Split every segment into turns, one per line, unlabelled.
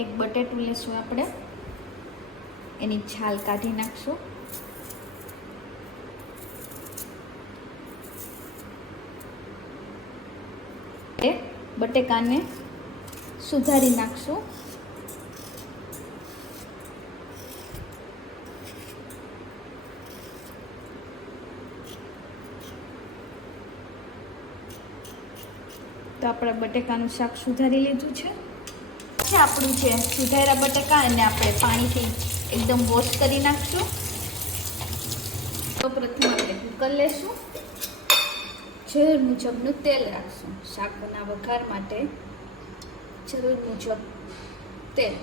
એક બટેટું લેશું આપણે એની છાલ કાઢી નાખશું. એ બટેકાને સુધારી નાખશું. તો આપણે બટેકાનું શાક સુધારી લીધું છે. છે આપણું છે સુધારા બટાકા અને આપણે પાણીથી એકદમ વોશ કરી નાખશું. તો પ્રથમ આપણે કુકર લેશું. જરૂર મુજબનું તેલ રાખશું. શાકના વઘાર માટે જરૂર મુજબ તેલ.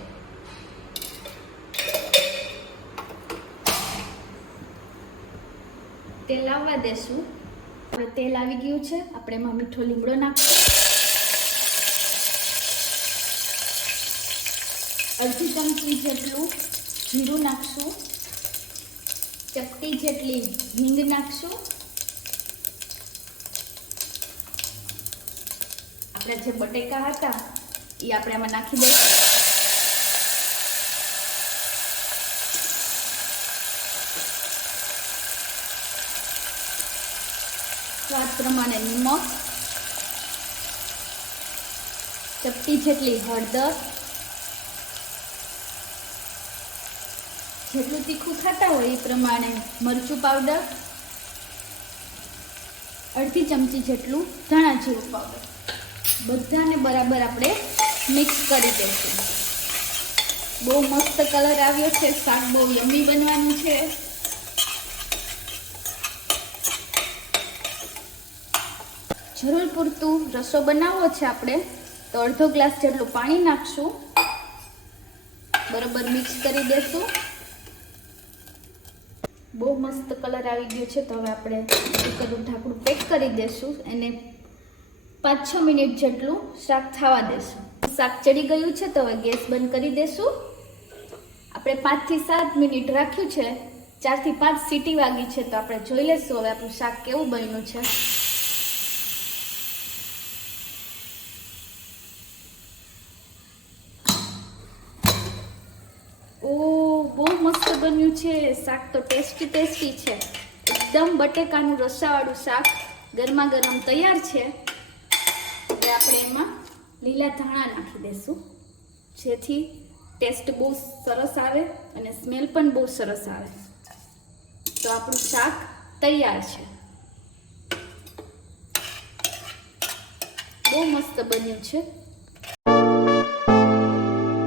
તેલ આવવા દેશું. આપણે તેલ આવી ગયું છે. આપણે એમાં મીઠો લીમડો નાખશું. અડધી ચમચી જેટલું જીરું નાખશું. ચપટી જેટલી હિંગ નાખશું. આપણે જે બટેકા હતા એ આપણે આમાં નાખી દઈશું. સ્વાદ પ્રમાણે નિમક. ચપટી જેટલી હળદર. જેટલું તીખું ખાતા હોય એ પ્રમાણે મરચું પાવડર અડધી ચમચી જેટલું ધાણા જીરું પાવડર બધાને બરાબર આપણે મિક્સ કરી દઈશું. બહુ મસ્ત કલર આવ્યો છે, શાક બહુ યમી બનવાનું છે. જરૂર પૂરતું રસો બનાવવો છે આપણે, તો અડધો ગ્લાસ જેટલું પાણી નાખશું. બરોબર મિક્સ કરી દેશું. બહુ મસ્ત કલર આવી ગયો છે, તો હવે આપણે કુકરનું ઢાંકણું પેક કરી દઈશું એને પાંચ છ મિનિટ જેટલું શાક થવા દેશું. શાક ચડી ગયું છે, તો હવે ગેસ બંધ કરી દેશું. આપણે પાંચથી સાત મિનિટ રાખ્યું છે, ચારથી પાંચ સીટી વાગી છે, તો આપણે જોઈ લઈશું હવે આપણું શાક કેવું બન્યું છે ઓ બહુ મસ્ત બન્યું છે, શાક તો ટેસ્ટી ટેસ્ટી છે. એકદમ બટેકાનું રસાવાળું શાક ગરમા ગરમ તૈયાર છે. હવે આપણે એમાં લીલા ધાણા નાખી દઈશું જેથી ટેસ્ટ બહુ સરસ આવે અને સ્મેલ પણ બહુ સરસ આવે. તો આપણું શાક તૈયાર છે. બહુ મસ્ત બન્યું છે.